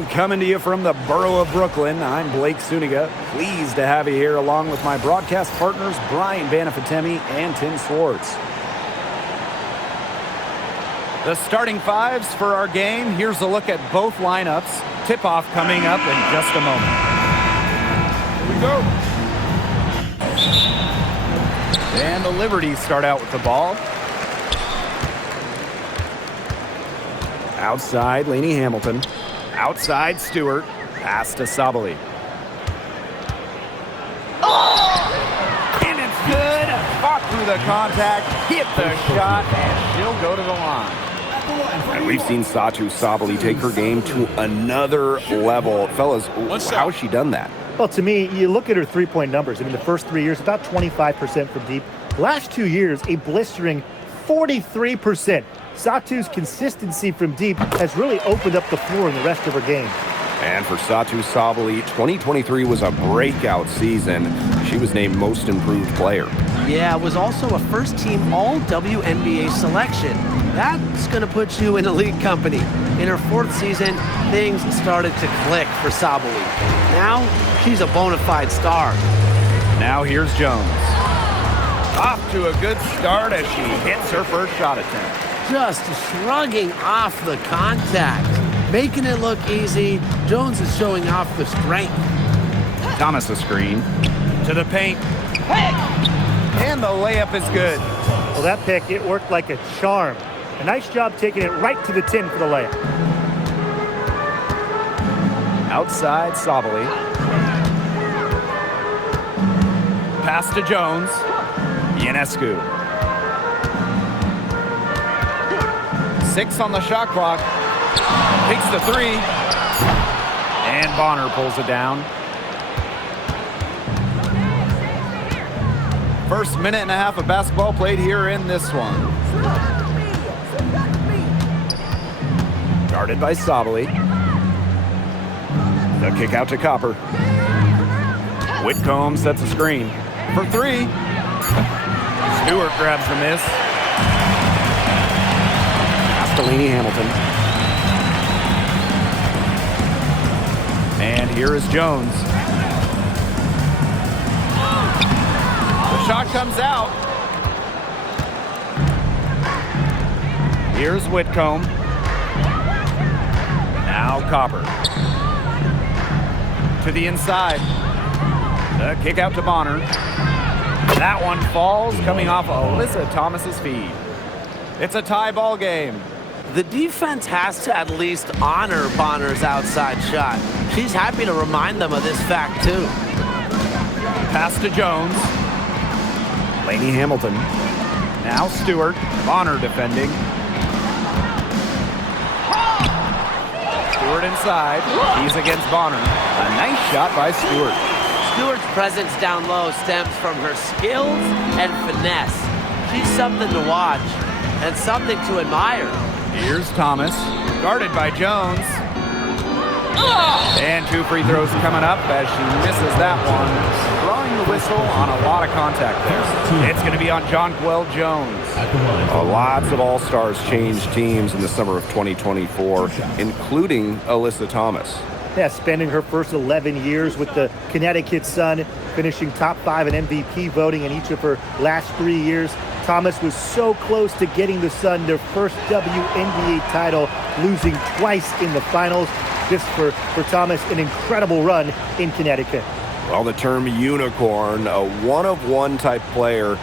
And coming to you from the borough of Brooklyn, I'm Blake Suniga. Pleased to have you here along with my broadcast partners, Brian Banafatemi and Tim Swartz. The starting fives for our game. Here's a look at both lineups. Tip-off coming up in just a moment. Here we go. And the Liberties start out with the ball. Outside, Lainey Hamilton. Outside, Stewart. Pass to Sabali. Oh! And it's good. Fought through the contact, hit the shot, and she'll go to the line. And we've seen Satu Sabali take her game to another level. Fellas, how has she done that? Well, to me, you look at her three-point numbers. I mean, the first 3 years, about 25% from deep. Last 2 years, a blistering 43%. Satu's consistency from deep has really opened up the floor in the rest of her game. And for Satu Sabali, 2023 was a breakout season. She was named Most Improved Player. Yeah, it was also a first-team All-WNBA selection. That's going to put you in elite company. In her fourth season, things started to click for Sabali. Now, she's a bona fide star. Now here's Jones. Off to a good start as she hits her first shot attempt. Just shrugging off the contact. Making it look easy. Jones is showing off the strength. Thomas a screen. To the paint. And the layup is good. Well, that pick, it worked like a charm. A nice job taking it right to the tin for the layup. Outside, Sabali. Pass to Jones. Ionescu. 6 on the shot clock. Takes the three. And Bonner pulls it down. First minute and a half of basketball played here in this one. Guarded by Sabali. The kick out to Copper. Whitcomb sets a screen. For three. Stewart grabs the miss. Castellini Hamilton. And here is Jones. The shot comes out. Here's Whitcomb. Now Copper. To the inside. The kick out to Bonner. That one falls, coming off Alyssa Thomas's feed. It's a tie ball game. The defense has to at least honor Bonner's outside shot. She's happy to remind them of this fact, too. Pass to Jones. Lainey Hamilton. Now Stewart. Bonner defending. Stewart inside. He's against Bonner. A nice shot by Stewart. Stewart's presence down low stems from her skills and finesse. She's something to watch and something to admire. Here's Thomas, guarded by Jones. And 2 free throws coming up as she misses that one. Drawing the whistle on a lot of contact there. It's going to be on Jonquel Jones. Lots of All-Stars changed teams in the summer of 2024, including Alyssa Thomas. Yeah, spending her first 11 years with the Connecticut Sun, finishing top 5 in MVP voting in each of her last 3 years. Thomas was so close to getting the Sun their first WNBA title, losing twice in the finals. Just for Thomas, an incredible run in Connecticut. Well, the term unicorn, a one-of-one type player,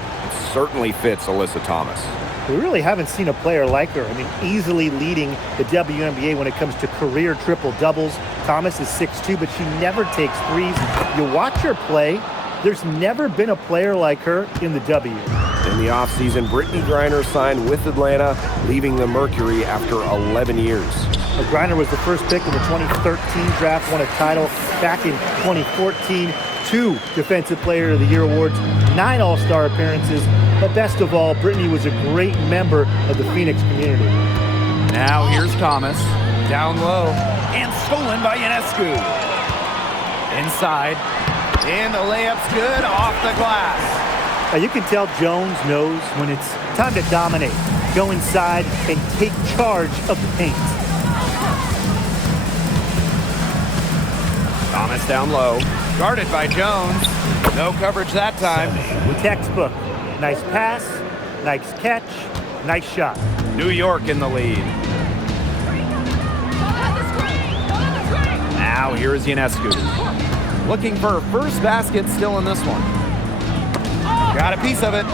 certainly fits Alyssa Thomas. We really haven't seen a player like her. I mean, easily leading the WNBA when it comes to career triple-doubles. Thomas is 6'2", but she never takes threes. You watch her play, there's never been a player like her in the W. In the offseason, Brittany Griner signed with Atlanta, leaving the Mercury after 11 years. Griner was the first pick in the 2013 draft, won a title back in 2014. 2 Defensive Player of the Year awards, 9 All-Star appearances, but best of all, Brittany was a great member of the Phoenix community. Now here's Thomas, down low, and stolen by Ionescu. Inside, and the layup's good off the glass. Now you can tell Jones knows when it's time to dominate, go inside, and take charge of the paint. Thomas down low. Guarded by Jones. No coverage that time. Textbook. Nice pass, nice catch, nice shot. New York in the lead. Now here's Ionescu. Looking for her first basket still in this one. Got a piece of it.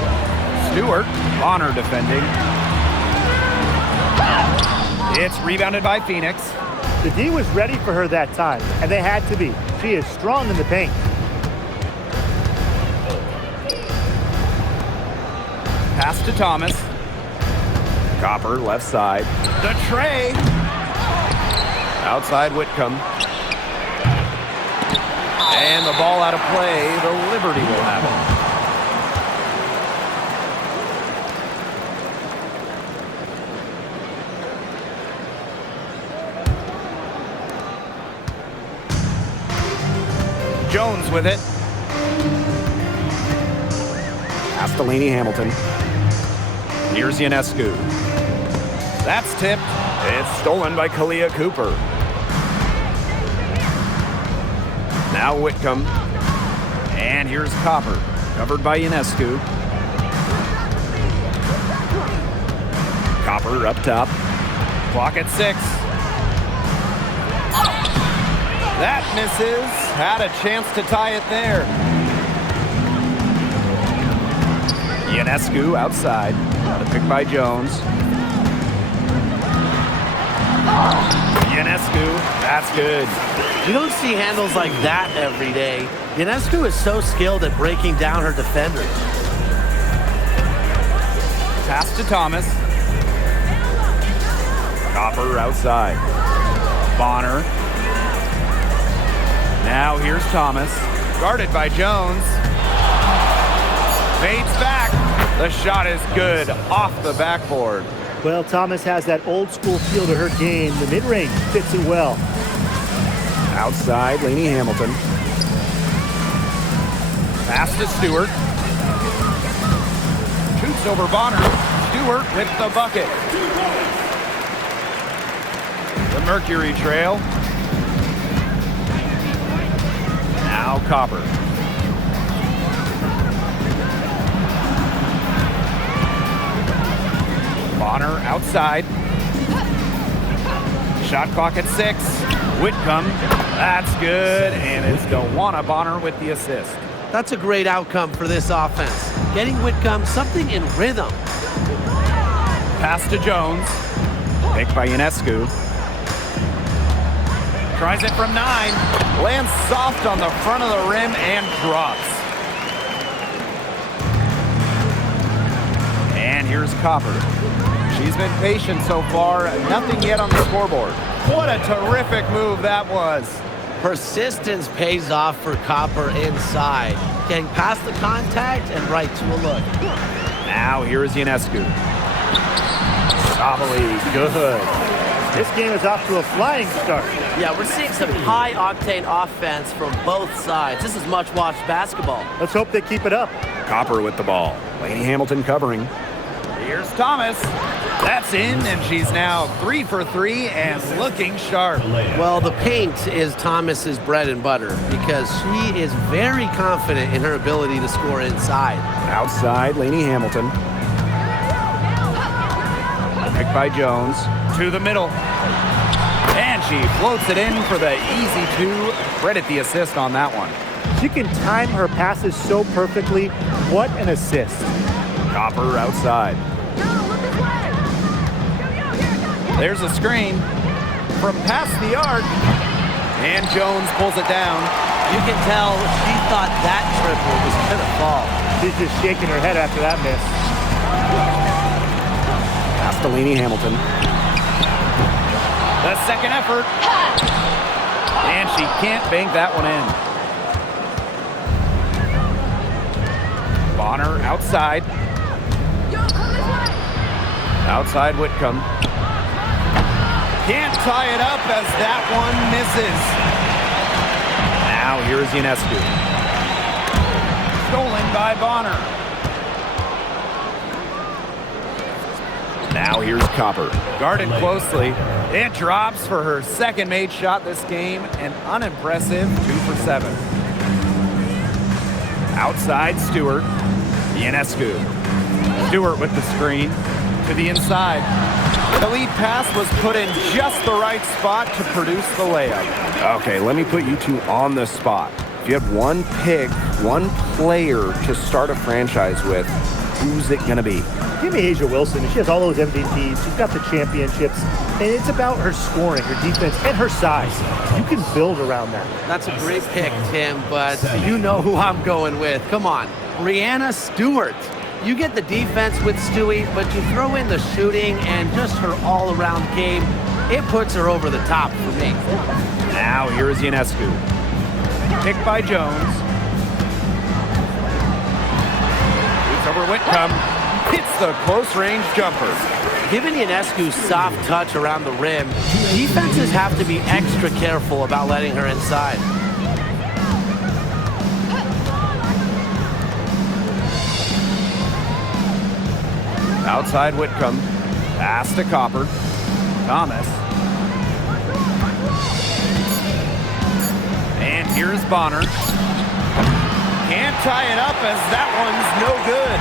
Stewart, Bonner defending. It's rebounded by Phoenix. The D was ready for her that time, and they had to be. She is strong in the paint. Pass to Thomas. Copper, left side. The tray. Outside Whitcomb. And the ball out of play. The Liberty will have it. Jones with it. Pass to Laney Hamilton. Here's Ionescu. That's tipped. It's stolen by Kalia Cooper. Now Whitcomb. And here's Copper. Covered by Ionescu. Copper up top. Clock at 6. That misses. Had a chance to tie it there. Ionescu outside. The pick by Jones. Ionescu, that's good. You don't see handles like that every day. Ionescu is so skilled at breaking down her defenders. Pass to Thomas. Copper outside. Bonner. Now here's Thomas. Guarded by Jones. Fades back. The shot is good off the backboard. Well, Thomas has that old school feel to her game. The mid-range fits it well. Outside, Laney Hamilton. Pass to Stewart. Shoots over Bonner. Stewart with the bucket. The Mercury trail. Now Copper. Bonner outside. Shot clock at 6. Whitcomb. That's good. And it's Dewana Bonner with the assist. That's a great outcome for this offense. Getting Whitcomb something in rhythm. Pass to Jones. Picked by Ionescu. Tries it from 9. Lands soft on the front of the rim and drops. And here's Copper. She's been patient so far. Nothing yet on the scoreboard. What a terrific move that was. Persistence pays off for Copper inside. Getting past the contact and right to a look. Now here's Ionescu. Sabali, good. This game is off to a flying start. Yeah, we're seeing some high-octane offense from both sides. This is much-watched basketball. Let's hope they keep it up. Copper with the ball. Laney Hamilton covering. Here's Thomas. That's in, and she's now 3 for 3 and looking sharp. Well, the paint is Thomas's bread and butter because she is very confident in her ability to score inside. Outside, Laney Hamilton. Picked by Jones. To the middle. And she floats it in for the easy 2. Credit the assist on that one. She can time her passes so perfectly. What an assist. Copper outside. There's a screen from past the arc. And Jones pulls it down. You can tell she thought that triple was going to fall. She's just shaking her head after that miss. Pass to Laney Hamilton. The second effort. And she can't bank that one in. Bonner outside. Outside Whitcomb. Can't tie it up as that one misses. Now here's Ionescu. Stolen by Bonner. Now here's Copper. Guarded closely. It drops for her second made shot this game. An unimpressive 2 for 7. Outside, Stewart. Ionescu. Stewart with the screen to the inside. The lead pass was put in just the right spot to produce the layup. Okay, let me put you two on the spot. If you had one pick, one player to start a franchise with, who's it going to be? Give me Asia Wilson. She has all those MVPs. She's got the championships. And it's about her scoring, her defense, and her size. You can build around that. That's a great pick, Tim, but you know who I'm going with. Come on, Brianna Stewart. You get the defense with Stewie, but you throw in the shooting and just her all-around game. It puts her over the top for me. Now here is Ionescu. Picked by Jones. It's over Whitcomb. Hits the close-range jumper. Given Ionescu's soft touch around the rim, defenses have to be extra careful about letting her inside. Outside Whitcomb. Pass to Copper. Thomas. And here's Bonner. Can't tie it up as that one's no good.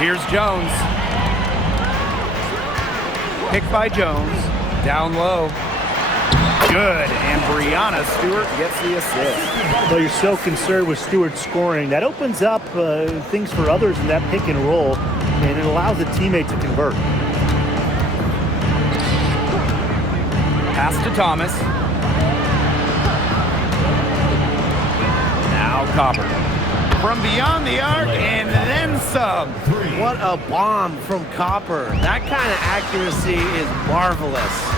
Here's Jones. Picked by Jones. Down low. Good. And Brianna Stewart gets the assist. Well, you're so concerned with Stewart scoring. That opens up things for others in that pick and roll, and it allows a teammate to convert. Pass to Thomas. Now Copper. From beyond the arc and then some. What a bomb from Copper. That kind of accuracy is marvelous.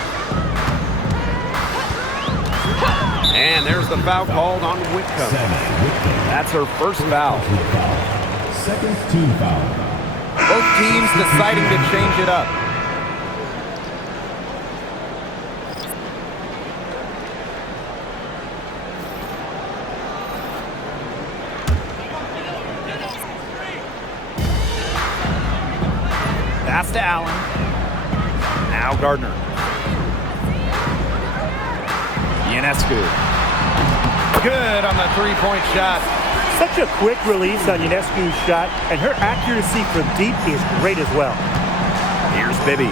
And there's the foul called on Whitcomb. That's her first foul. Second team foul. Both teams deciding to change it up. Pass to Allen. Now Gardner. Ionescu. Good on the three-point shot. Such a quick release on Ionescu's shot, and her accuracy from deep is great as well. Here's Bibby.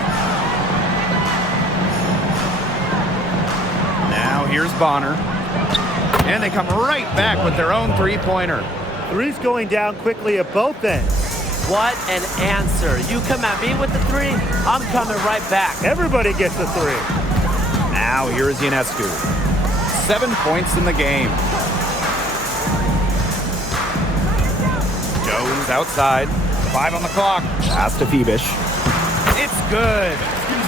Now here's Bonner. And they come right back with their own three-pointer. Three's going down quickly at both ends. What an answer. You come at me with the three, I'm coming right back. Everybody gets a three. Now here is Ionescu. 7 points in the game. Jones outside. 5 on the clock. Pass to Phoebish. It's good.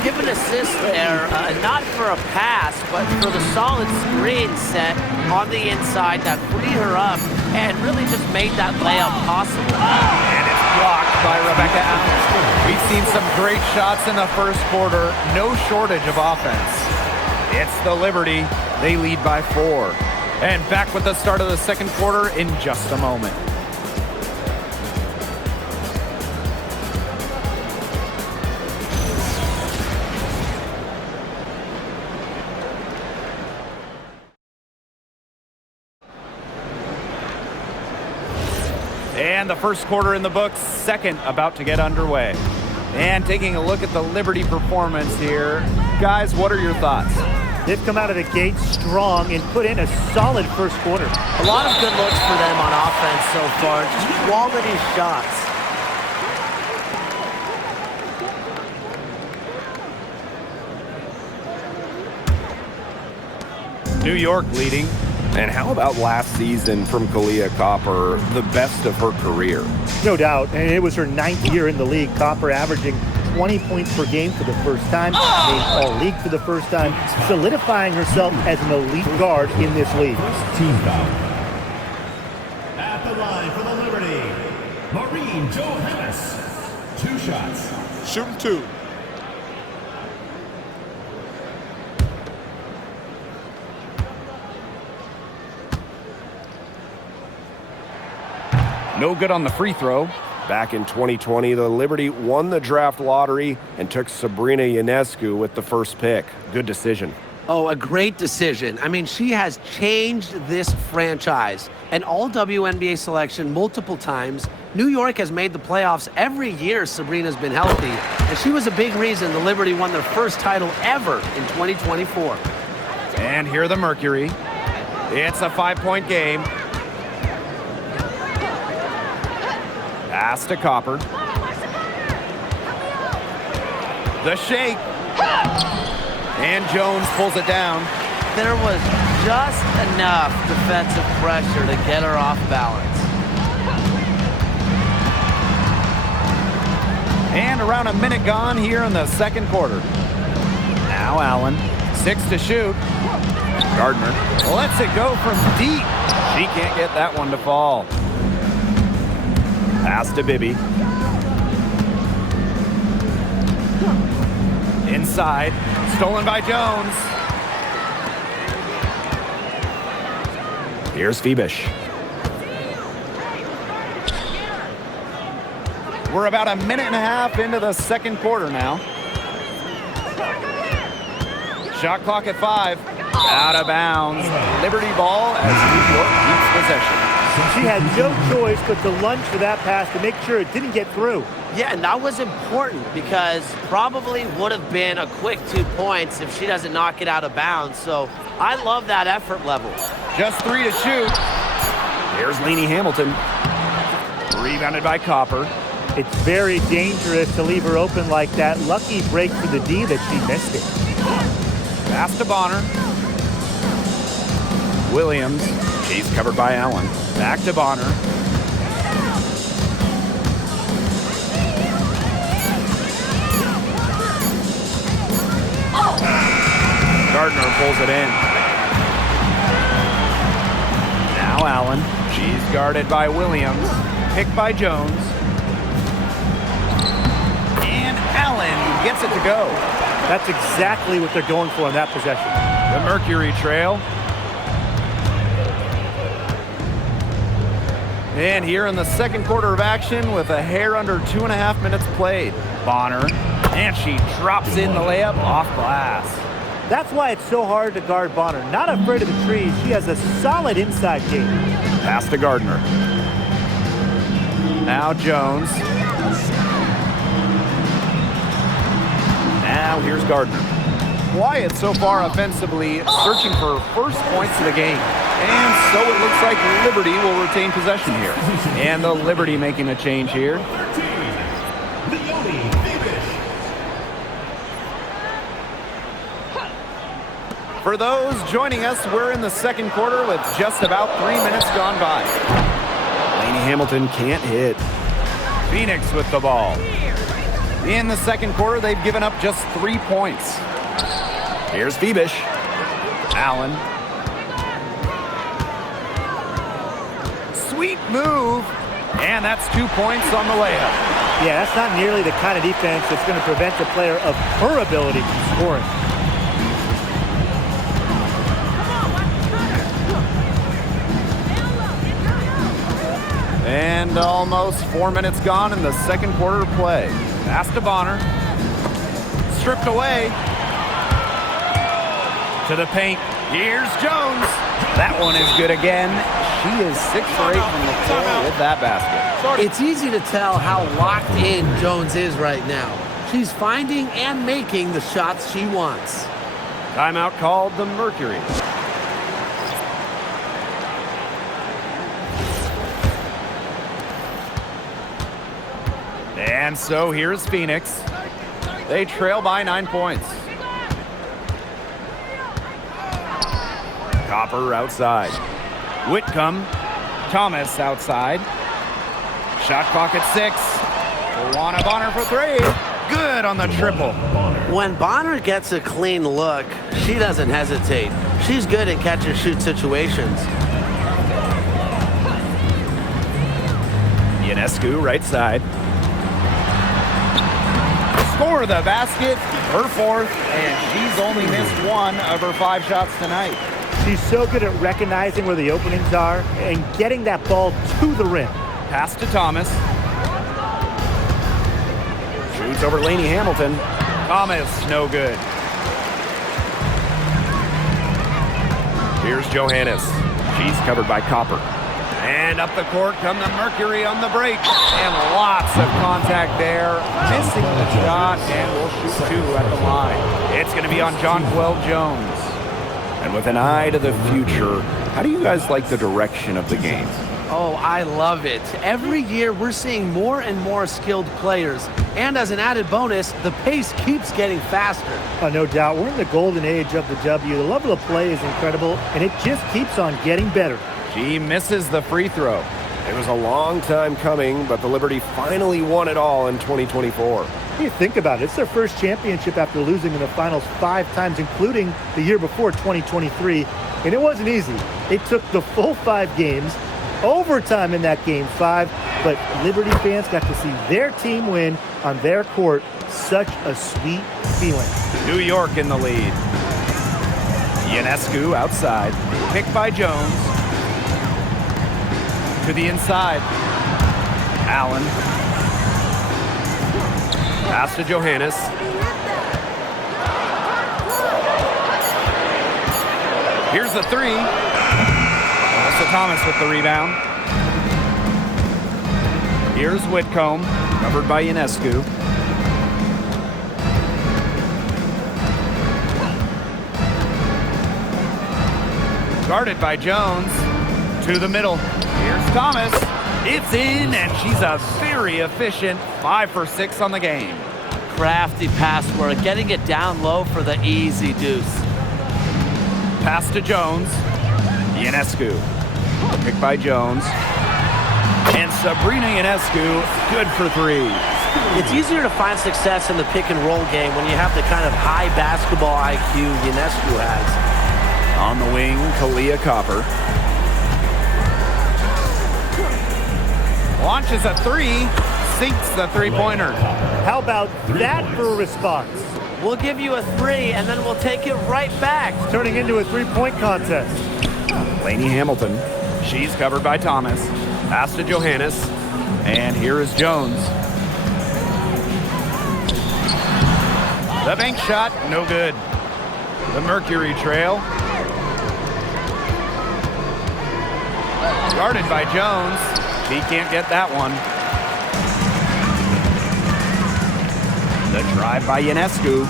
Give an assist there, not for a pass, but for the solid screen set on the inside that freed her up and really just made that layup possible. And it's blocked by Rebecca Allen. We've seen some great shots in the first quarter. No shortage of offense. It's the Liberty. They lead by 4. And back with the start of the second quarter in just a moment. And the first quarter in the books, second about to get underway. And taking a look at the Liberty performance here. Guys, what are your thoughts? They've come out of the gate strong and put in a solid first quarter. A lot of good looks for them on offense so far, just quality shots. New York leading. And how about last season from Kalia Copper, the best of her career? No doubt, and it was her 9th year in the league. Copper averaging 20 points per game for the first time, made All-League for the first time, solidifying herself as an elite guard in this league. Team foul. At the line for the Liberty, Maureen Johannes. 2 shots. Shooting 2. No good on the free throw. Back in 2020, the Liberty won the draft lottery and took Sabrina Ionescu with the first pick. Good decision. Oh, a great decision. I mean, she has changed this franchise. An all-WNBA selection multiple times. New York has made the playoffs every year Sabrina's been healthy. And she was a big reason the Liberty won their first title ever in 2024. And here are the Mercury. It's a 5-point game. Pass to Copper. The shake. And Jones pulls it down. There was just enough defensive pressure to get her off balance. And around a minute gone here in the second quarter. Now Allen, 6 to shoot. Gardner lets it go from deep. She can't get that one to fall. Pass to Bibby. Inside, stolen by Jones. Here's Phoebus. We're about a minute and a half into the second quarter now. Shot clock at 5. Out of bounds. Liberty ball as New York keeps possession. She had no choice but to lunge for that pass to make sure it didn't get through. Yeah, and that was important because probably would have been a quick 2 points if she doesn't knock it out of bounds. So I love that effort level. Just 3 to shoot. Here's Lainey Hamilton. Rebounded by Copper. It's very dangerous to leave her open like that. Lucky break for the D that she missed it. Pass to Bonner. Williams. She's covered by Allen. Back to Bonner. Gardner pulls it in. Now Allen. She's guarded by Williams. Picked by Jones. And Allen gets it to go. That's exactly what they're going for in that possession. The Mercury trail. And here in the second quarter of action with a hair under 2.5 minutes played. Bonner, and she drops in the layup off glass. That's why it's so hard to guard Bonner. Not afraid of the trees. She has a solid inside game. Pass to Gardner. Now Jones. Now here's Gardner. Wyatt so far offensively searching for first points of the game. And so it looks like Liberty will retain possession here. And the Liberty making a change here. For those joining us, we're in the second quarter with just about 3 minutes gone by. Lainey Hamilton can't hit. Phoenix with the ball. In the second quarter, they've given up just 3 points. Here's Phoebus. Allen. Sweet move. And that's 2 points on the layup. Yeah, that's not nearly the kind of defense that's going to prevent a player of her ability from scoring. And almost 4 minutes gone in the second quarter of play. Pass to Bonner. Stripped away. To the paint. Here's Jones. That one is good again. She is 6 for 8 from the floor with that basket. It's easy to tell how locked in Jones is right now. She's finding and making the shots she wants. Timeout called the Mercury. And so here's Phoenix. They trail by 9 points. Copper outside. Whitcomb. Thomas outside. Shot clock at 6. Tawana Bonner for 3. Good on the triple. When Bonner gets a clean look, she doesn't hesitate. She's good at catch and shoot situations. Ionescu right side. Score the basket, her 4th, and she's only missed 1 of her 5 shots tonight. She's so good at recognizing where the openings are and getting that ball to the rim. Pass to Thomas. Shoots over Lainey Hamilton. Thomas, no good. Here's Johannes. She's covered by Copper. And up the court come the Mercury on the break. And lots of contact there. Missing the shot, and we'll shoot 2 at the line. It's going to be on Jonquel Jones. And with an eye to the future, how do you guys like the direction of the game? Oh, I love it. Every year we're seeing more and more skilled players. And as an added bonus, the pace keeps getting faster. No doubt. We're in the golden age of the W. The level of play is incredible, and it just keeps on getting better. She misses the free throw. It was a long time coming, but the Liberty finally won it all in 2024. You think about it. It's their first championship after losing in the finals 5 times, including the year before, 2023. And it wasn't easy. It took the full 5 games, overtime in that game 5, but Liberty fans got to see their team win on their court. Such a sweet feeling. New York in the lead. Ionescu outside. Picked by Jones. To the inside. Allen. Pass to Johannes. Here's the 3. Melissa Thomas with the rebound. Here's Whitcomb, covered by Ionescu. Guarded by Jones. To the middle. Here's Thomas. It's in, and she's a very efficient 5 for 6 on the game. Crafty pass work, getting it down low for the easy deuce. Pass to Jones. Ionescu. Picked by Jones. And Sabrina Ionescu, good for 3. It's easier to find success in the pick and roll game when you have the kind of high basketball IQ Ionescu has. On the wing, Kalia Copper. Launches a 3, sinks the 3-pointer. How about that for a response? We'll give you a 3, and then we'll take it right back. Turning into a 3-point contest. Lainey Hamilton. She's covered by Thomas. Pass to Johannes. And here is Jones. The bank shot, no good. The Mercury trail. Guarded by Jones. He can't get that one. The drive by Ionescu.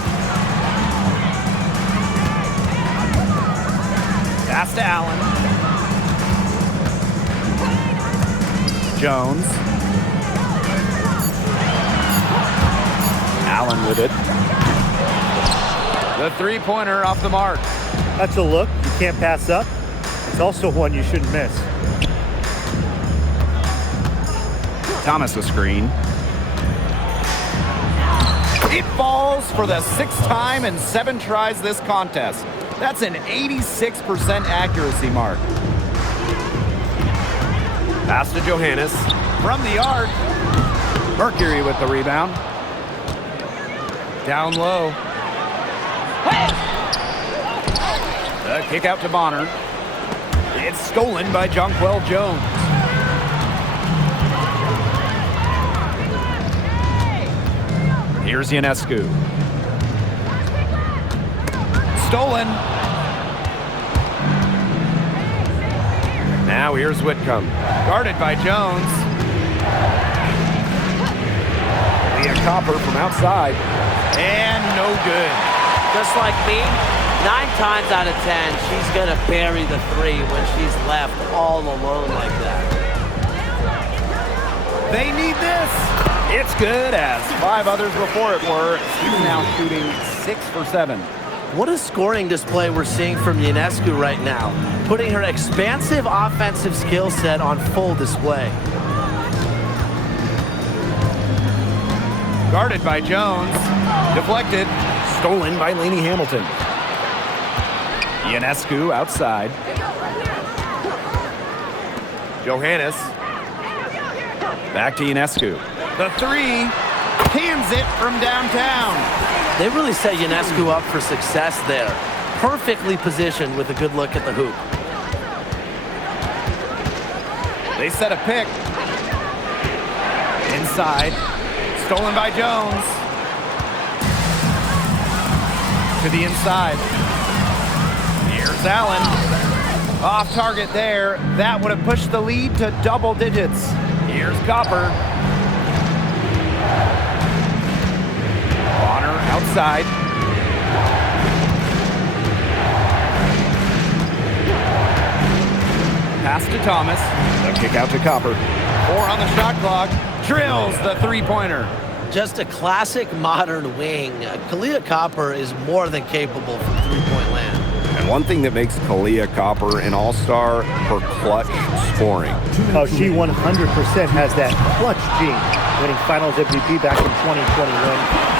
Pass to Allen. Jones. Allen with it. The 3-pointer off the mark. That's a look you can't pass up. It's also one you shouldn't miss. Thomas a screen. It falls for the 6th time in 7 tries this contest. That's an 86% accuracy mark. Pass to Johannes. From the arc. Mercury with the rebound. Down low. The kick out to Bonner. It's stolen by Jonquel Jones. Here's Ionescu. Stolen. Now here's Whitcomb. Guarded by Jones. Leah Copper from outside. And no good. Just like me, 9 times out of 10, she's going to bury the 3 when she's left all alone like that. They need this. It's good, as 5 others before it were. She's now shooting 6 for 7. What a scoring display we're seeing from Ionescu right now, putting her expansive offensive skill set on full display. Guarded by Jones. Deflected. Stolen by Lainey Hamilton. Ionescu outside. Johannes. Back to Ionescu. The 3. Cans it from downtown. They really set Ionescu up for success there. Perfectly positioned with a good look at the hoop. They set a pick. Inside. Stolen by Jones. to the inside. Here's Allen. Off target there. That would have pushed the lead to double digits. Here's Copper. Bonner outside. Pass to Thomas. The kick out to Copper. 4 on the shot clock. Drills the three-pointer. Just a classic modern wing. Kalia Copper is more than capable from three-point land. And one thing that makes Kalia Copper an all-star, her clutch scoring. Oh, she 100% has that clutch gene, winning Finals MVP back in 2021.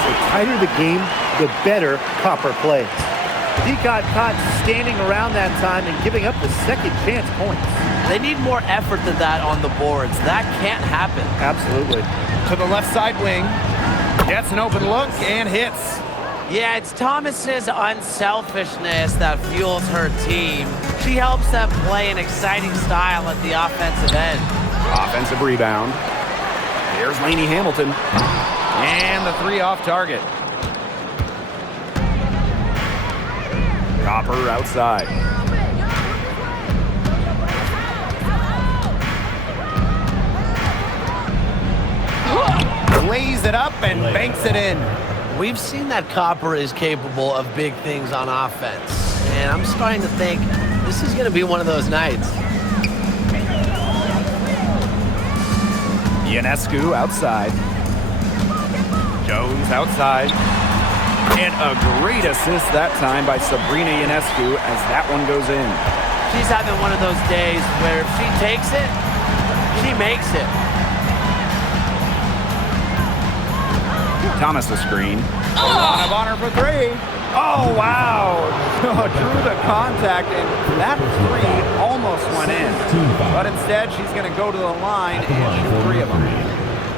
The tighter the game, the better Copper plays. He got caught standing around that time and giving up the second chance points. They need more effort than that on the boards. That can't happen. Absolutely. To the left side wing. Gets an open look and hits. Yeah, it's Thomas's unselfishness that fuels her team. She helps them play an exciting style at the offensive end. Offensive rebound. Here's Lainey Hamilton. And the 3 off target. Copper outside. Lays it up and banks it in. We've seen that Copper is capable of big things on offense. And I'm starting to think this is going to be one of those nights. Ionescu outside. Jones outside. And a great assist that time by Sabrina Ionescu as that one goes in. She's having one of those days where if she takes it, she makes it. Thomas a screen. Bonner for 3. Oh, wow. Drew the contact, and that 3 almost went in. But instead, she's going to go to the line and shoot 3 of them.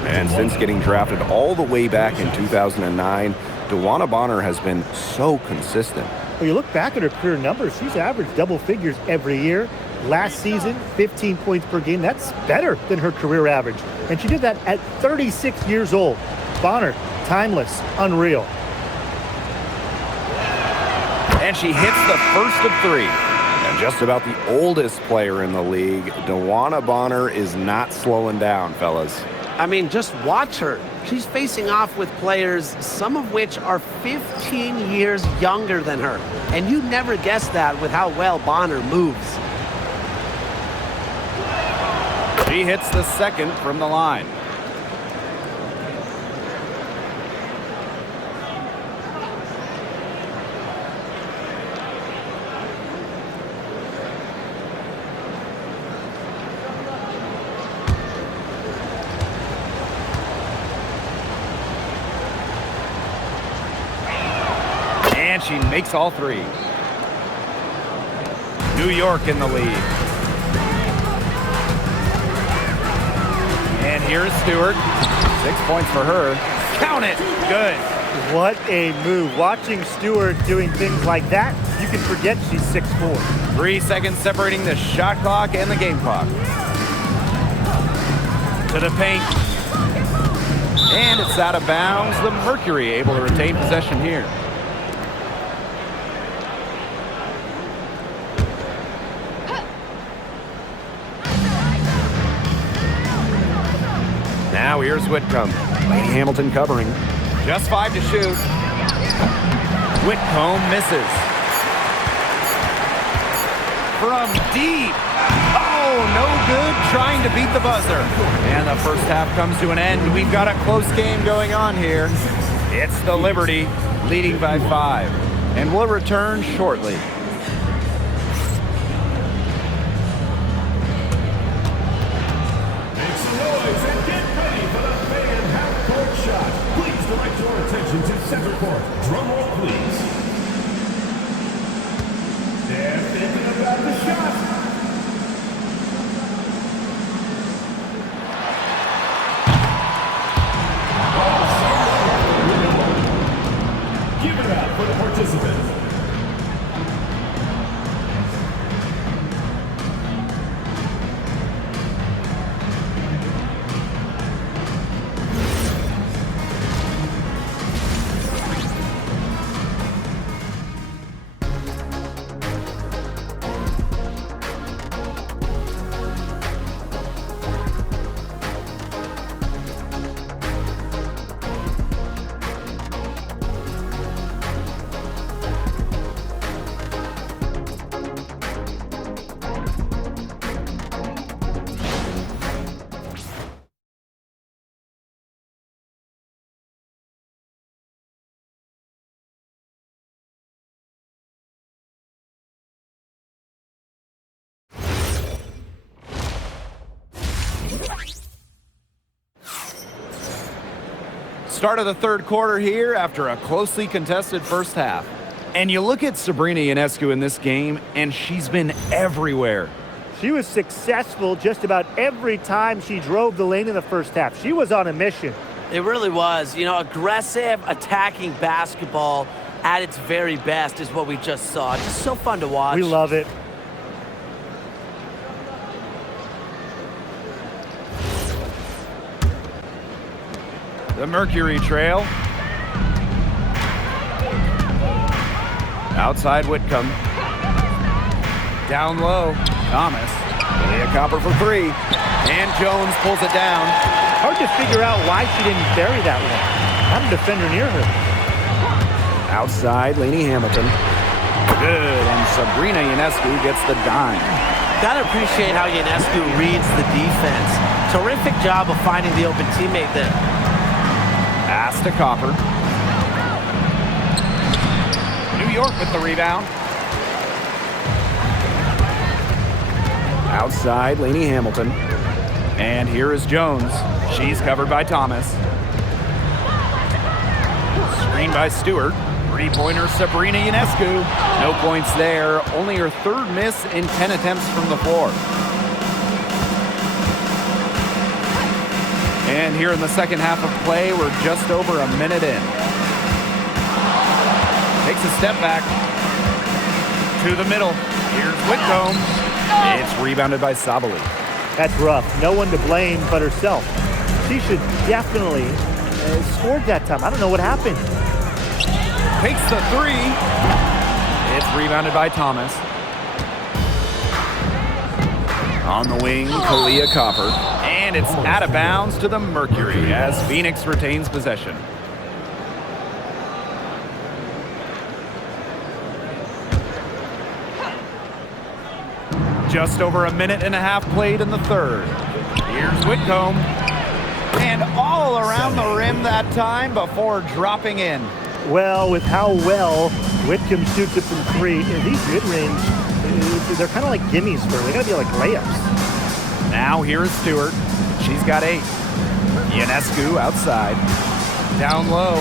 And since getting drafted all the way back in 2009, DeWanna Bonner has been so consistent. When you look back at her career numbers, she's averaged double figures every year. Last season, 15 points per game. That's better than her career average. And she did that at 36 years old. Bonner, timeless, unreal. And she hits the first of 3. And just about the oldest player in the league, DeWanna Bonner is not slowing down, fellas. I mean, just watch her. She's facing off with players, some of which are 15 years younger than her. And you never guess that with how well Bonner moves. She hits the second from the line. And she makes all 3. New York in the lead. And here's Stewart. 6 points for her. Count it. Good. What a move. Watching Stewart doing things like that, you can forget she's 6'4". 3 seconds separating the shot clock and the game clock. To the paint. And it's out of bounds. The Mercury able to retain possession here. Now here's Whitcomb. Lainey Hamilton covering. Just 5 to shoot. Whitcomb misses. From deep. Oh, no good. Trying to beat the buzzer. And the first half comes to an end. We've got a close game going on here. It's the Liberty leading by 5. And we'll return shortly. Direct your attention to center court. Drum roll, please. They're thinking about the shot. Give it up for the participants. Start of the third quarter here after a closely contested first half. And you look at Sabrina Ionescu in this game, and she's been everywhere. She was successful just about every time she drove the lane in the first half. She was on a mission. It really was. You know, aggressive, attacking basketball at its very best is what we just saw. Just so fun to watch. We love it. The Mercury trail. Outside Whitcomb. Down low. Thomas. A copper for three. And Jones pulls it down. Hard to figure out why she didn't bury that one. Not a defender near her. Outside, Lainey Hamilton. Good, and Sabrina Ionescu gets the dime. Gotta appreciate how Ionescu reads the defense. Terrific job of finding the open teammate there. Pass to Copper. New York with the rebound. Outside, Lainey Hamilton. And here is Jones. She's covered by Thomas. Screen by Stewart. Three-pointer Sabrina Ionescu. No points there. Only her third miss in 10 attempts from the floor. And here in the second half of play, we're just over a minute in. Takes a step back. To the middle. Here's Whitcomb. It's rebounded by Sabali. That's rough. No one to blame but herself. She should definitely scored that time. I don't know what happened. Takes the three. It's rebounded by Thomas. On the wing, Kalia Copper. And it's out of bounds to the Mercury as Phoenix retains possession. Just over a minute and a half played in the third. Here's Whitcomb. And all around the rim that time before dropping in. Well, with how well Whitcomb shoots it from three, these mid-range, they're kind of like gimmies for her. They got to be like layups. Now here's Stewart. She's got 8. Ionescu outside. Down low.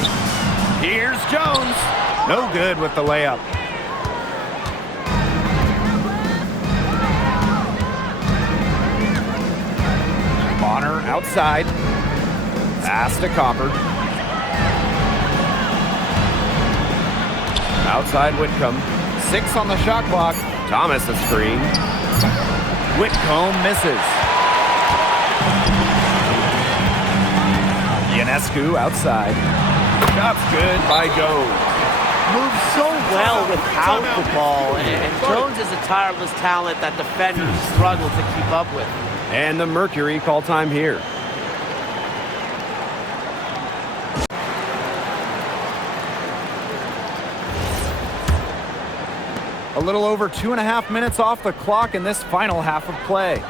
Here's Jones. No good with the layup. Bonner outside. Pass to Copper. Outside Whitcomb. 6 on the shot clock. Thomas a screen. Whitcomb misses. Ionescu outside. Shot's good by Jones. Moves so well without the ball, and Jones is a tireless talent that defenders struggle to keep up with. And the Mercury call time here. A little over 2.5 minutes off the clock in this final half of play.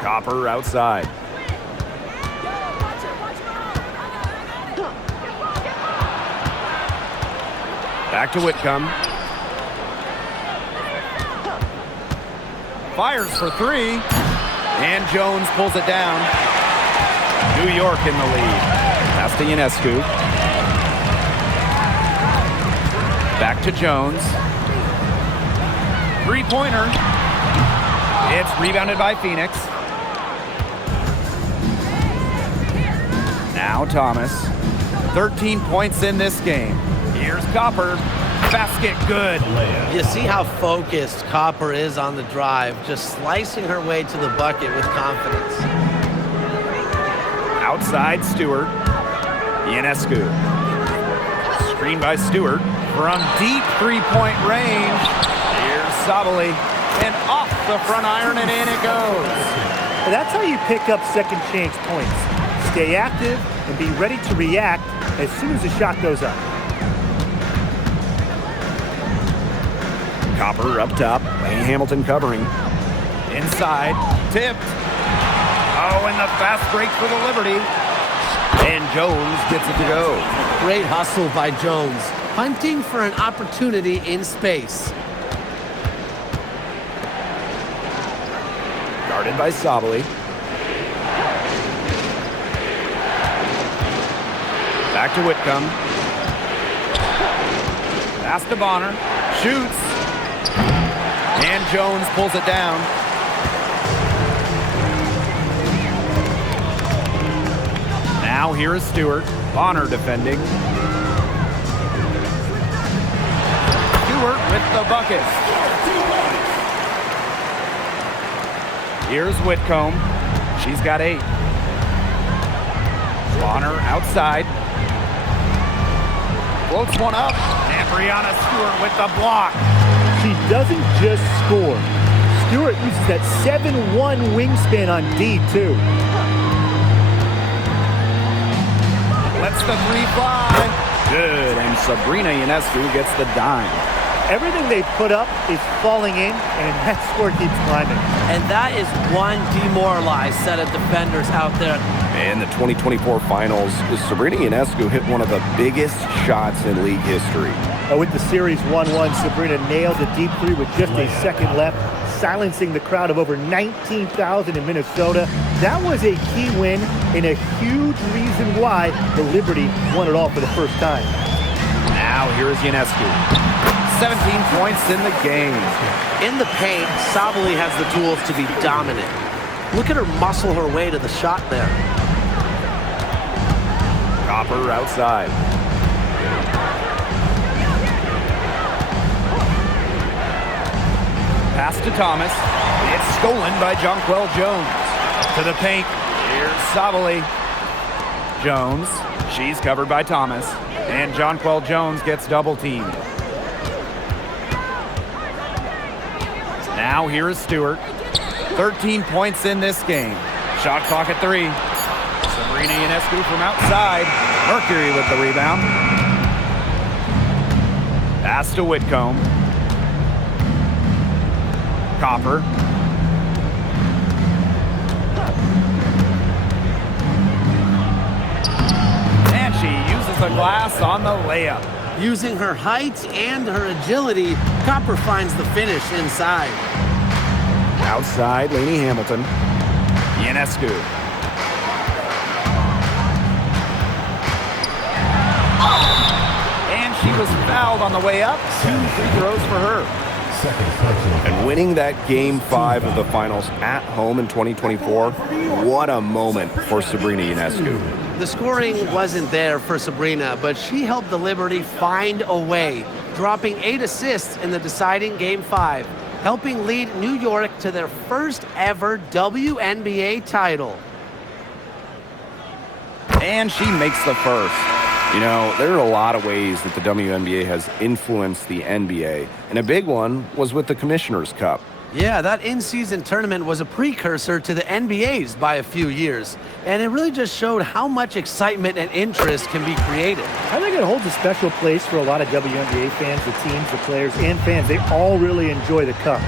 Copper outside. Back to Whitcomb. Fires for 3. And Jones pulls it down. New York in the lead. Pass to Ionescu. Back to Jones. Three-pointer. It's rebounded by Phoenix. Now Thomas. 13 points in this game. Here's Copper. Basket good. You see how focused Copper is on the drive, just slicing her way to the bucket with confidence. Outside Stewart. Ionescu. Screen by Stewart. From deep three-point range. Here's Sabali. And off the front iron and in it goes. That's how you pick up second chance points. Stay active and be ready to react as soon as the shot goes up. Copper up top. Lainey Hamilton covering. Inside. Tipped. Oh, and the fast break for the Liberty. And Jones gets it to go. Great hustle by Jones, hunting for an opportunity in space. Guarded by Sabali. Back to Whitcomb. Pass to Bonner. Shoots. And Jones pulls it down. Now here is Stewart. Bonner defending. Stewart with the bucket. Here's Whitcomb. She's got 8. Bonner outside. Floats one up. And Brianna Stewart with the block. She doesn't just score. Stewart uses that 7'1" wingspan on D, too. Lets the 3 fly. Good, and Sabrina Ionescu gets the dime. Everything they put up is falling in, and that score keeps climbing. And that is one demoralized set of defenders out there. In the 2024 finals, Sabrina Ionescu hit one of the biggest shots in league history. With the series 1-1, Sabrina nailed a deep 3 with just a second left, silencing the crowd of over 19,000 in Minnesota. That was a key win and a huge reason why the Liberty won it all for the first time. Now here is Ionescu. 17 points in the game. In the paint, Sabali has the tools to be dominant. Look at her muscle her way to the shot there. Copper outside. Pass to Thomas. It's stolen by Jonquel Jones. To the paint. Here's Sabali. Jones. She's covered by Thomas. And Jonquel Jones gets double teamed. Now here is Stewart. 13 points in this game. Shot clock at 3. Sabrina Ionescu from outside. Mercury with the rebound. Pass to Whitcomb. Copper. And she uses the glass on the layup. Using her height and her agility, Copper finds the finish inside. Outside, Lainey Hamilton. Ionescu. And she was fouled on the way up. 2 free throws for her. And winning that Game 5 of the finals at home in 2024, what a moment for Sabrina Ionescu. The scoring wasn't there for Sabrina, but she helped the Liberty find a way, dropping 8 assists in the deciding Game 5, helping lead New York to their first ever WNBA title. And she makes the first. You know, there are a lot of ways that the WNBA has influenced the NBA, and a big one was with the Commissioner's Cup. Yeah, that in-season tournament was a precursor to the NBA's by a few years, and it really just showed how much excitement and interest can be created. I think it holds a special place for a lot of WNBA fans, the teams, the players, and fans. They all really enjoy the cup.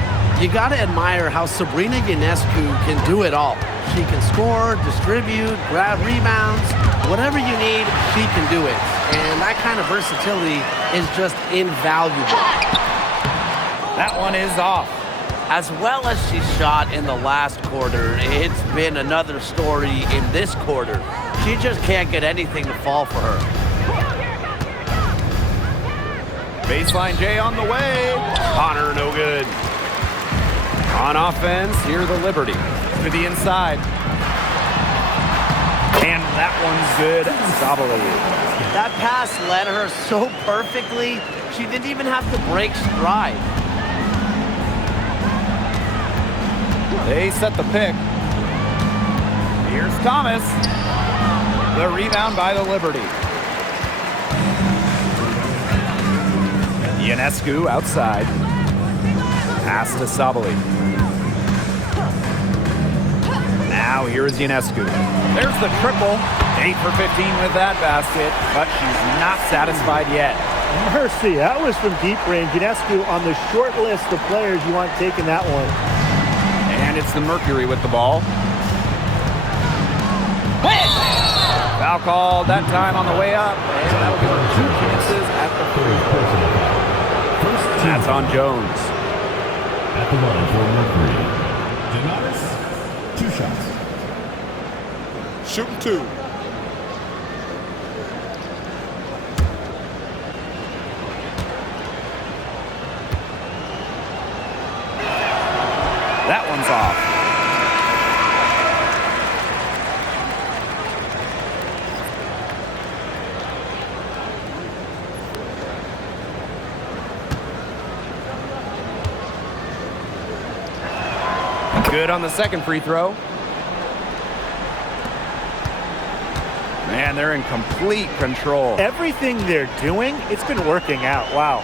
You gotta admire how Sabrina Ionescu can do it all. She can score, distribute, grab rebounds, whatever you need, she can do it. And that kind of versatility is just invaluable. That one is off. As well as she shot in the last quarter, it's been another story in this quarter. She just can't get anything to fall for her. Baseline J on the way. Connor, no good. On offense, here the Liberty. To the inside. And that one's good. Sabali. That pass led her so perfectly, she didn't even have to break stride. They set the pick. Here's Thomas. The rebound by the Liberty. Ionescu outside. Pass to Sabali. Now here is Ionescu. There's the triple. 8 for 15 with that basket, but she's not satisfied yet. Mercy, that was from deep range. Ionescu on the short list of players you want taking that one. And it's the Mercury with the ball. Foul called that time on the way up, and that'll give her 2 chances at the free throw. That's on Jones. At the line for Mercury, Donatis, 2 shots. Shooting 2. That one's off. Good on the second free throw. Man, they're in complete control. Everything they're doing, it's been working out. Wow.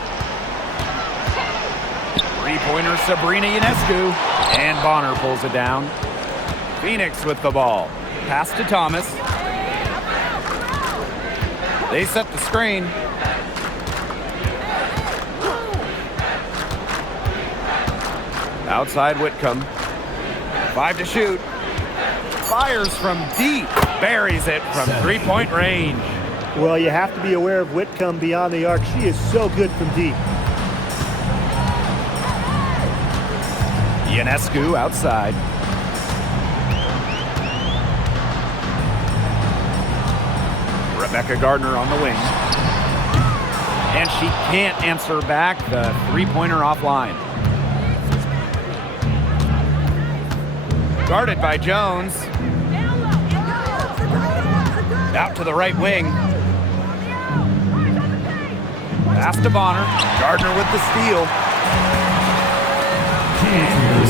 Three-pointer Sabrina Ionescu. And Bonner pulls it down. Phoenix with the ball. Pass to Thomas. They set the screen. Outside Whitcomb. 5 to shoot. Fires from deep. Buries it from three-point range. Well, you have to be aware of Whitcomb beyond the arc. She is so good from deep. Ionescu outside. Rebecca Gardner on the wing. And she can't answer back the three-pointer offline. Guarded by Jones. Out to the right wing. Pass to Bonner. Gardner with the steal.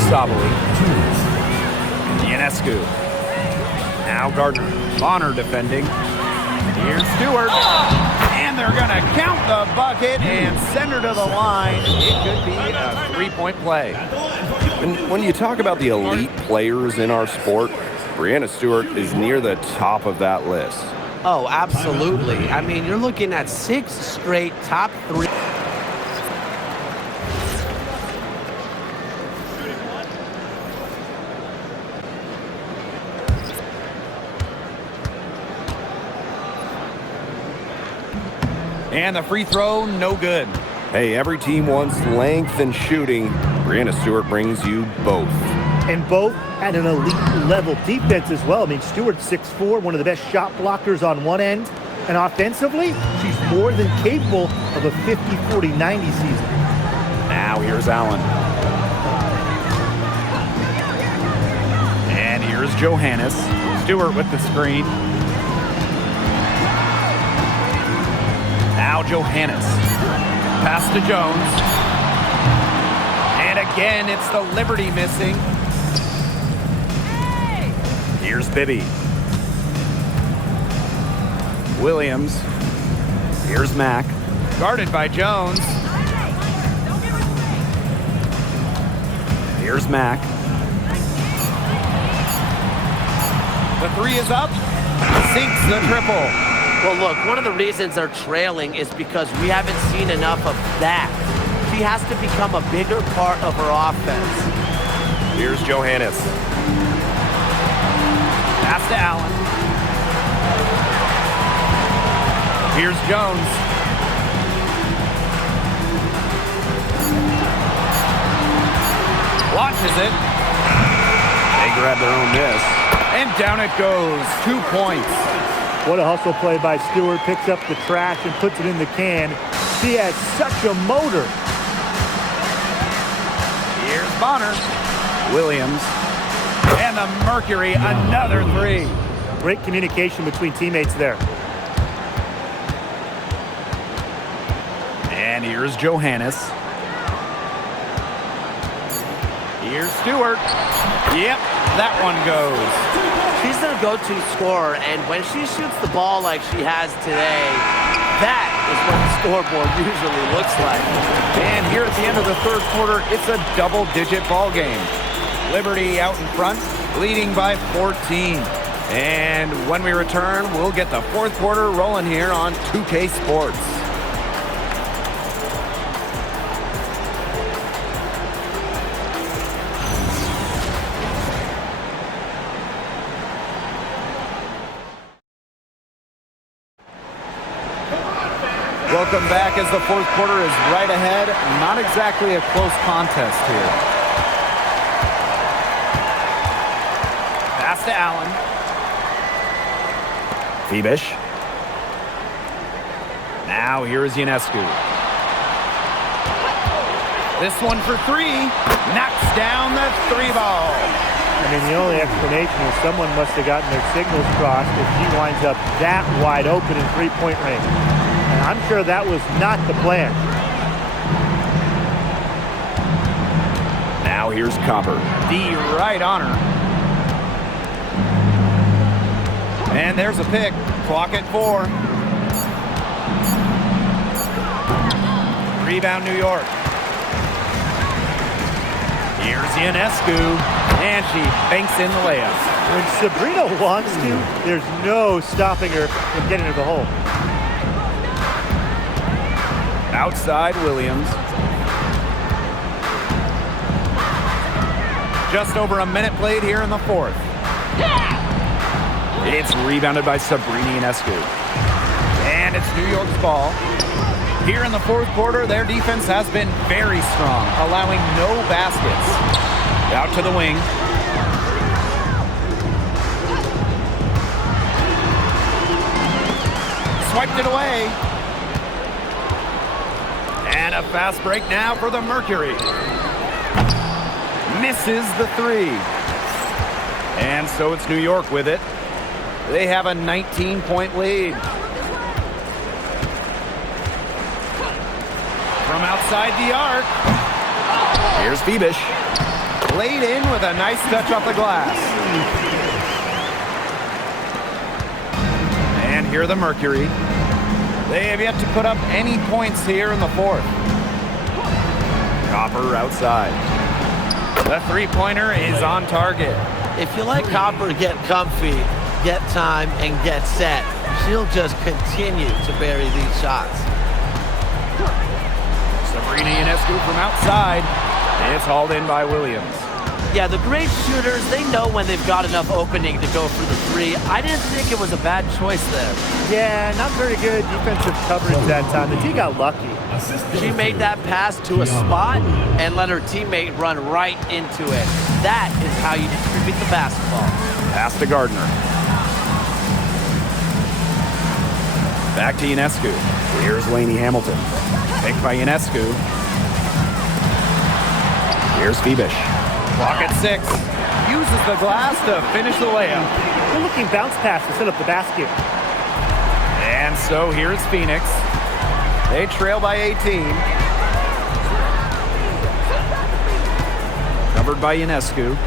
Sabali. Ionescu. Now Gardner. Bonner defending. Here's Stewart. And they're going to count the bucket and send her to the line. It could be a three-point play. And when you talk about the elite players in our sport, Breanna Stewart is near the top of that list. Oh, absolutely. I mean, you're looking at 6 straight top 3. And the free throw, no good. Hey, every team wants length and shooting. Breanna Stewart brings you both. And both at an elite level defense as well. I mean, Stewart's 6'4", one of the best shot blockers on one end. And offensively, she's more than capable of a 50-40-90 season. Now here's Allen. And here's Johannes. Stewart with the screen. Now Johannes. Pass to Jones. And again, it's the Liberty missing. Here's Bibby. Williams. Here's Mack. Guarded by Jones. Here's Mack. The three is up. Sinks the triple. Well, look, one of the reasons they're trailing is because we haven't seen enough of that. She has to become a bigger part of her offense. Here's Johannes. Pass to Allen. Here's Jones. Launches it. They grab their own miss. And down it goes. 2 points. What a hustle play by Stewart. Picks up the trash and puts it in the can. She has such a motor. Here's Bonner. Williams. And the Mercury, another three. Great communication between teammates there. And here's Johannes. Here's Stewart. Yep, that one goes. She's their go-to scorer, and when she shoots the ball like she has today, that is what the scoreboard usually looks like. And here at the end of the third quarter, it's a double-digit ball game. Liberty out in front, leading by 14. And when we return, we'll get the fourth quarter rolling here on 2K Sports. Welcome back as the fourth quarter is right ahead. Not exactly a close contest here. Pass to Allen. Phoebish. Now here is Ionescu. This one for three. Knocks down the three ball. I mean, the only explanation is someone must have gotten their signals crossed if she winds up that wide open in three-point range. And I'm sure that was not the plan. Now here's Copper. D right on her. And there's a pick. Clock at 4. Rebound, New York. Here's Ionescu, and she banks in the layup. When Sabrina wants to, there's no stopping her from getting to the hole. Outside Williams. Just over a minute played here in the 4th. It's rebounded by Sabrina Ionescu. And it's New York's ball. Here in the 4th quarter, their defense has been very strong, allowing no baskets. Out to the wing. Swiped it away. And a fast break now for the Mercury. Misses the 3. And so it's New York with it. They have a 19-point lead. From outside the arc. Here's Phoenix. Laid in with a nice touch off the glass. And here the Mercury. They have yet to put up any points here in the 4th. Copper outside. The three-pointer is on target. If you let Copper get comfy, get time, and get set, she'll just continue to bury these shots. Sabrina Ionescu from outside. It's hauled in by Williams. Yeah, the great shooters, they know when they've got enough opening to go for the 3. I didn't think it was a bad choice there. Yeah, not very good defensive coverage that time. The team got lucky. She made that pass to a spot and let her teammate run right into it. That is how you distribute the basketball. Pass to Gardner. Back to Ionescu. Here's Lainey Hamilton. Picked by Ionescu. Here's Phoenix. Clock at 6. Uses the glass to finish the layup. Good looking bounce pass to set up the basket. And so here's Phoenix. They trail by 18. Covered by Ionescu.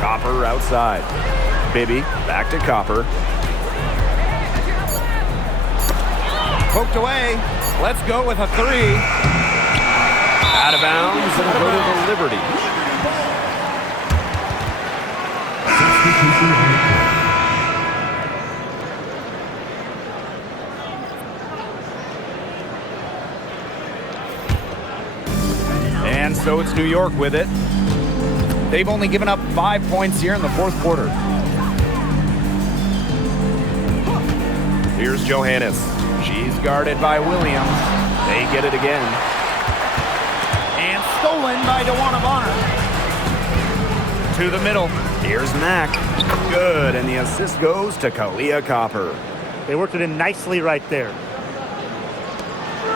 Copper outside. Bibby back to Copper. Poked away. Let's go with a 3. Out of bounds and go to the Liberty. And so it's New York with it. They've only given up 5 points here in the 4th quarter. Here's Johannes. She's guarded by Williams. They get it again. And stolen by DeWanna Bonner. To the middle. Here's Mack. Good, and the assist goes to Kalia Copper. They worked it in nicely right there.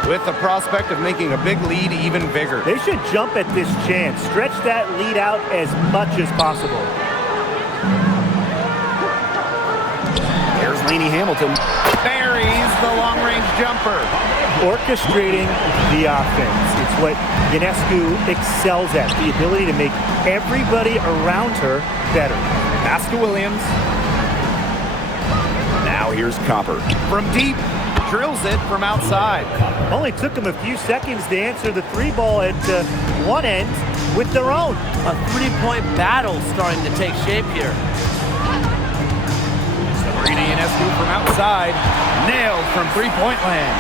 With the prospect of making a big lead even bigger. They should jump at this chance. Stretch that lead out as much as possible. Here's Lainey Hamilton. Buries the long-range jumper. Orchestrating the offense. It's what Ionescu excels at. The ability to make everybody around her better. Pass to Williams. Now here's Copper. From deep. Drills it from outside. Only took them a few seconds to answer the 3 ball at one end with their own. A 3-point battle starting to take shape here. Sabrina Ionescu from outside. Nailed from three-point land.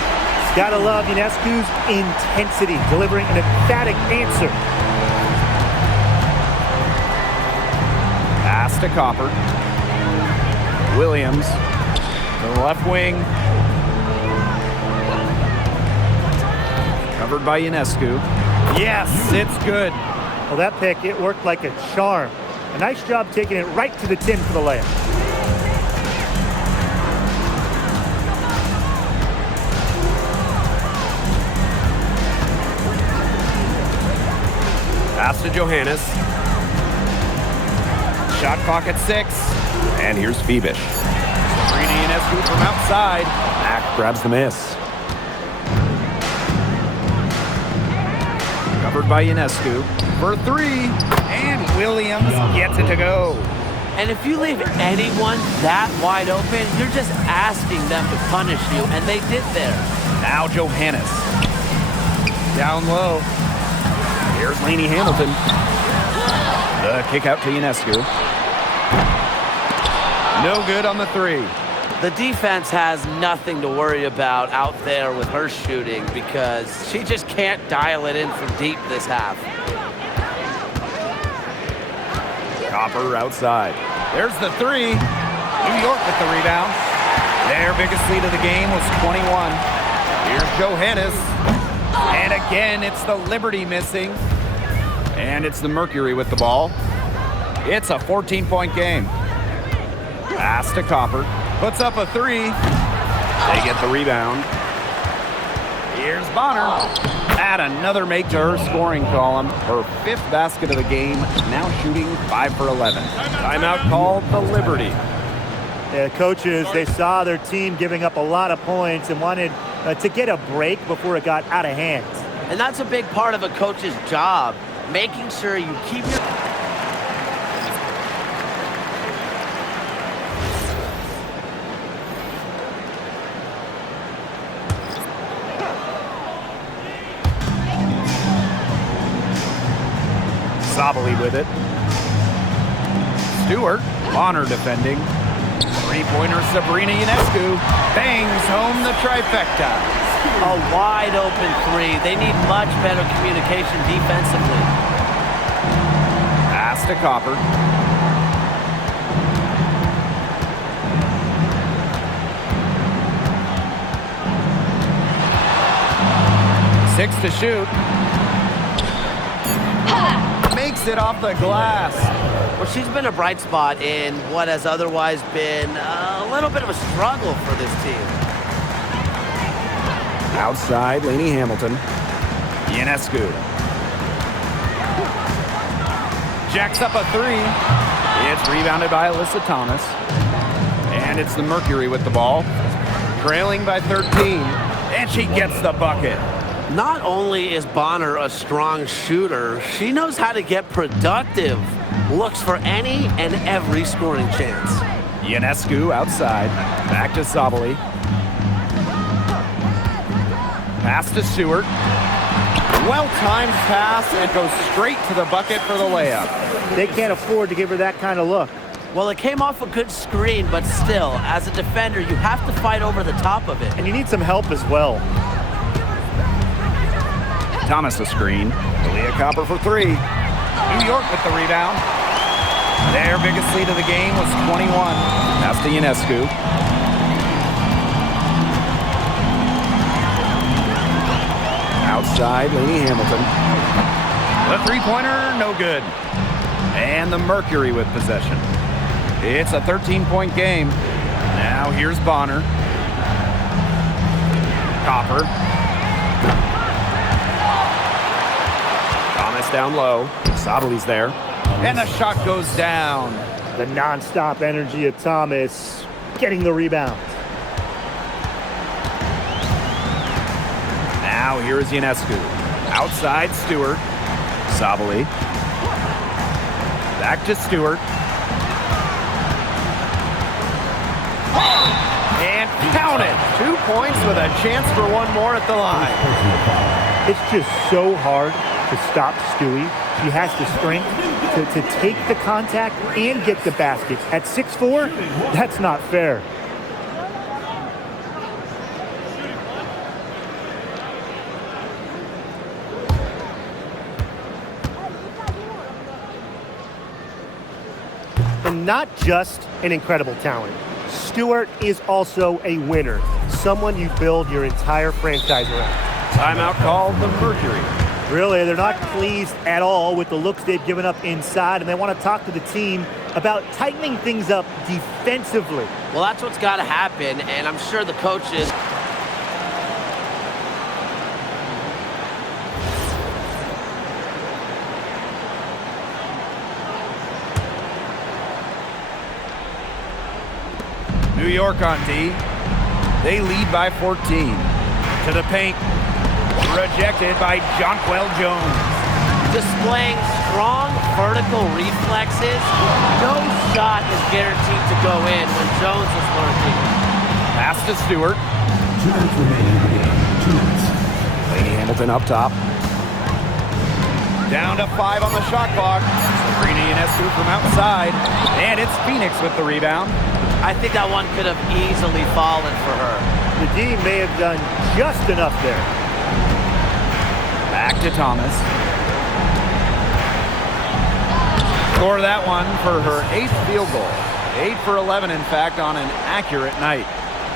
Gotta love Ionescu's intensity, delivering an emphatic answer. Pass to Copper. Williams. To the left wing. Covered by Ionescu. Yes, it's good. Well, that pick, it worked like a charm. A nice job taking it right to the tin for the layup. Pass to Johannes. Shot clock at 6. And here's Phoebus. Sabrina Ionescu from outside. Mack grabs the miss. Covered by Ionescu for 3. And Williams gets it to go. And if you leave anyone that wide open, you're just asking them to punish you, and they did there. Now Johannes. Down low. Here's Lainey Hamilton. The kick out to Ionescu. No good on the 3. The defense has nothing to worry about out there with her shooting because she just can't dial it in from deep this half. Copper outside. There's the 3. New York with the rebound. Their biggest lead of the game was 21. Here's Johannes. And again, it's the Liberty missing. And it's the Mercury with the ball. It's a 14-point game. Pass to Copper. Puts up a 3. They get the rebound. Here's Bonner. Add another make to her scoring column. Her 5th basket of the game. Now shooting 5 for 11. Timeout called the Liberty. Yeah, coaches, they saw their team giving up a lot of points and wanted to get a break before it got out of hand. And that's a big part of a coach's job, making sure you keep your... Sabali with it. Stewart. Bonner defending. 3-pointer Sabrina Ionescu. Bangs home the trifecta. A wide open 3. They need much better communication defensively. Pass to Copper. Six to shoot. Makes it off the glass. Well, she's been a bright spot in what has otherwise been a little bit of a struggle for this team. Outside, Lainey Hamilton. Ionescu. Jacks up a 3. It's rebounded by Alyssa Thomas. And it's the Mercury with the ball. Trailing by 13. And she gets the bucket. Not only is Bonner a strong shooter, she knows how to get productive. Looks for any and every scoring chance. Ionescu outside. Back to Sabali. Pass to Stewart. Well-timed pass and goes straight to the bucket for the layup. They can't afford to give her that kind of look. Well, it came off a good screen, but still, as a defender, you have to fight over the top of it. And you need some help as well. Thomas a screen. Leah Copper for 3. New York with the rebound. Their biggest lead of the game was 21. That's to Ionescu. Outside, Lainey Hamilton. The 3-pointer, no good. And the Mercury with possession. It's a 13-point game. Now here's Bonner. Copper. Thomas down low. Sabali's there. And the shot goes down. The nonstop energy of Thomas getting the rebound. Now here is Ionescu. Outside Stewart. Sabali. Back to Stewart. And count it. 2 points with a chance for one more at the line. It's just so hard to stop Stewie. She has the strength to take the contact and get the basket. At 6'4", that's not fair. And not just an incredible talent. Stewart is also a winner, someone you build your entire franchise around. Timeout called the Mercury. Really, they're not pleased at all with the looks they've given up inside, and they want to talk to the team about tightening things up defensively. Well, that's what's got to happen, and I'm sure the coaches... New York on D. They lead by 14. To the paint. Rejected by Jonquel Jones. Displaying strong vertical reflexes, no shot is guaranteed to go in when Jones is lurking. Pass to Stewart. 2 minutes remaining in the game. 2 minutes. Laney Hamilton up top. Down to 5 on the shot clock. Sabrina Ionescu from outside. And it's Phoenix with the rebound. I think that one could have easily fallen for her. The D may have done just enough there. Back to Thomas. Score that one for her 8th field goal. 8 for 11, in fact, on an accurate night.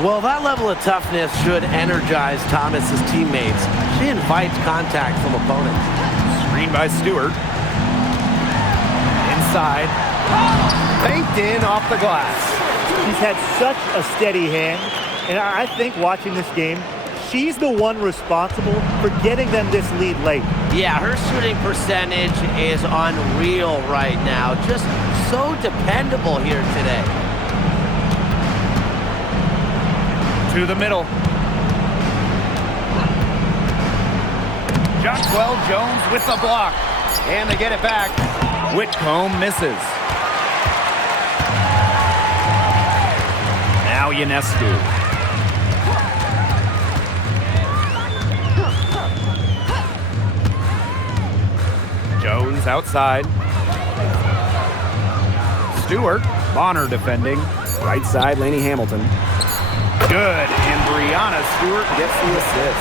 Well, that level of toughness should energize Thomas's teammates. She invites contact from opponents. Screen by Stewart. Inside. Banked in off the glass. She's had such a steady hand, and I think watching this game, she's the one responsible for getting them this lead late. Yeah, her shooting percentage is unreal right now. Just so dependable here today. To the middle. Jonquel Jones with the block. And they get it back. Whitcomb misses. Now Ionescu. Jones outside. Stewart. Bonner defending. Right side, Laney Hamilton. Good. And Brianna Stewart gets the assist.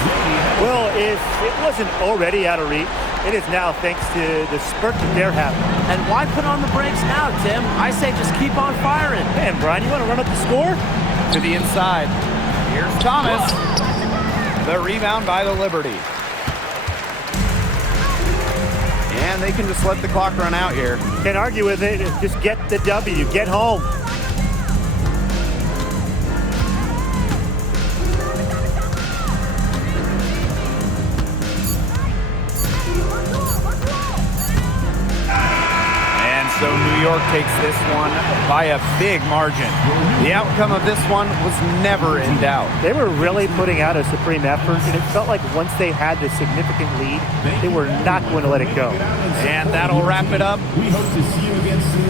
Well, if it wasn't already out of reach, it is now thanks to the spurt that they're having. And why put on the brakes now, Tim? I say just keep on firing. Man, Brian, you want to run up the score? To the inside. Here's Thomas. The rebound by the Liberty. And they can just let the clock run out here. Can't argue with it. Just get the W. Get home. So New York takes this one by a big margin. The outcome of this one was never in doubt. They were really putting out a supreme effort, and it felt like once they had the significant lead, they were not going to let it go. And that'll wrap it up. We hope to see you again soon.